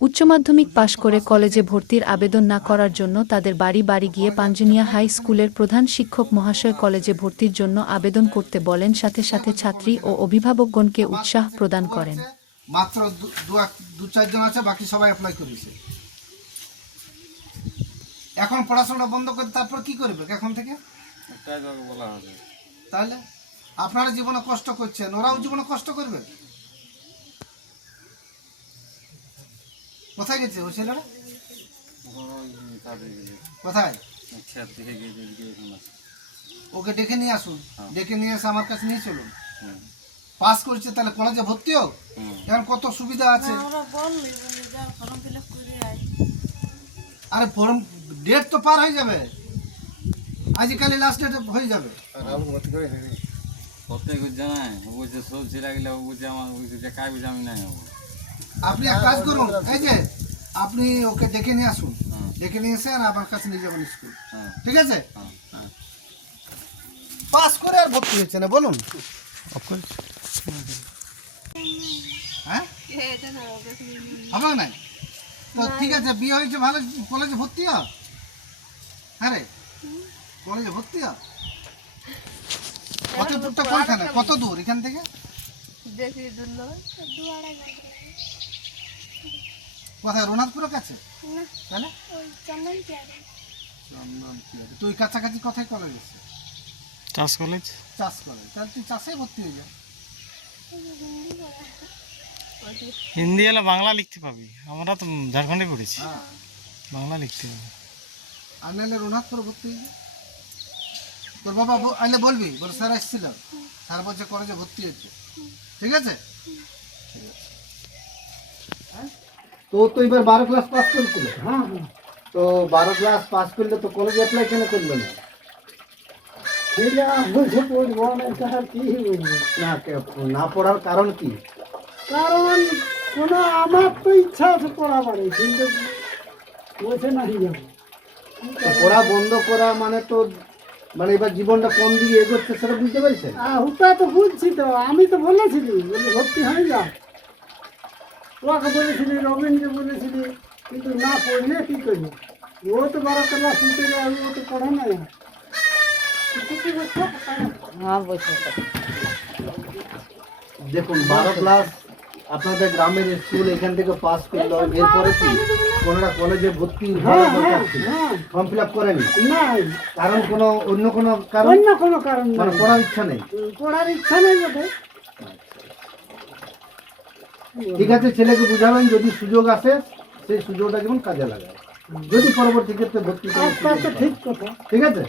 উচ্চ মাধ্যমিক পাশ করে কলেজে ভর্তির আবেদন না করার জন্য তাদের বাড়ি বাড়ি গিয়ে পাঞ্জুনিয়া হাই স্কুলের প্রধান শিক্ষক মহাশয় কলেজে ভর্তির জন্য আবেদন করতে বলেন, সাথে সাথে ছাত্রী ও অভিভাবকগণকে উৎসাহ প্রদান করেন। মাত্র দু চারজন আছে, বাকি সবাই অ্যাপ্লাই করেছে। এখন পড়াশোনা বন্ধ করে তারপর কি করবে এখন থেকে? বলা হবে তাহলে আপনারা জীবনে কষ্ট করছেন, ওরাও জীবনে কষ্ট করবে। কোথায় গেছে ওই ছেলেরা? কোথায়? ওকে ডেকে নিয়ে আসুন, ডেকে নিয়ে এসে আমার কাছে নিয়ে চলুন। পাস করছে তাহলে কলেজে ভর্তি হোক, এখন কত সুবিধা আছে। আরে ফর্ম ডেট তো পার হয়ে যাবে, আজকাল লাস্ট ডেট হয়ে যাবে। আপনি এক কাজ করুন, এই যে আপনি ওকে ডেকে নিয়ে আসুন, ডেকে নিয়ে এসে আর আমার কাছে নিয়ে যাবেন স্কুল, ঠিক আছে? পাস করে আর ভর্তি হয়েছে না বলুন? হ্যাঁ হবে না তো ঠিক আছে, বিয়ে হয়েছে ভালো, কলেজে ভর্তি হ। হ্যাঁ রে, কলেজে ভর্তি হ। কত দূরটা কোনখানে, কত দূর এখান থেকে? কোথায়, রঘুনাথপুরের কাছে? তাহলে তুই কাছাকাছি কোথায় কলেজ আছে? চাষ কলেজ। চাষ কলেজ, তাহলে তুই চাষে ভর্তি হয়ে যা। হিন্দি হলে বাংলা লিখতে পাবি, আমরা তো ঝাড়খণ্ডে পড়েছি, বাংলা লিখতে পাবি। আর নাহলে রঘুনাথপুরে ভর্তি হয়ে যা। তোর বাবা আইলে বলবি, বলে স্যার এসেছিল, স্যার বলছে কলেজে ভর্তি হচ্ছে, ঠিক আছে? তো তো এবার 12 ক্লাস পাস করেছিল। হ্যাঁ, তো 12 ক্লাস পাস করলে তো কলেজে অ্যাপ্লাই কেন করলো না? না পড়ার কারণ কি? কারণ কোনো আমার তো ইচ্ছা আছে পড়াবারে, কিন্তু বসে নাই যাবো। পড়া বন্ধ করা মানে তো মানে এবার জীবনটা কোন দিকে এগোচ্ছে সেটা বুঝতে পারছেন? ওটা তো বুঝছি, তো আমি তো বলেছিলি বলে ভর্তি হয়ে যা, ওকে বলেছিলি, রবীন্দ্র বলেছিলি, কিন্তু না পড়লে কি করবো? ও তো 12 ক্লাস শুনতে যাবে, ও তো পড়ে না। দেখুন 12 ক্লাস আপনাদের গ্রামের স্কুল এখান থেকে পাস করলো, এরপরে কি কোনটা কলেজে ভর্তি হওয়ার দরকার ছিল? ফর্ম ফিল আপ করেনি না, কারণ কোনো অন্য কোনো কারণ, অন্য কোনো কারণ মানে নেই, পড়ার ইচ্ছা নেই। পড়ার ইচ্ছা নেই বটে। ঠিক আছে, ছেলেকে বুঝাবেন যদি সুযোগ আসে সেই সুযোগটা যেমন কাজে লাগায়, যদি পরবর্তী ক্ষেত্রে ভর্তি করে। ঠিক কথা। ঠিক আছে।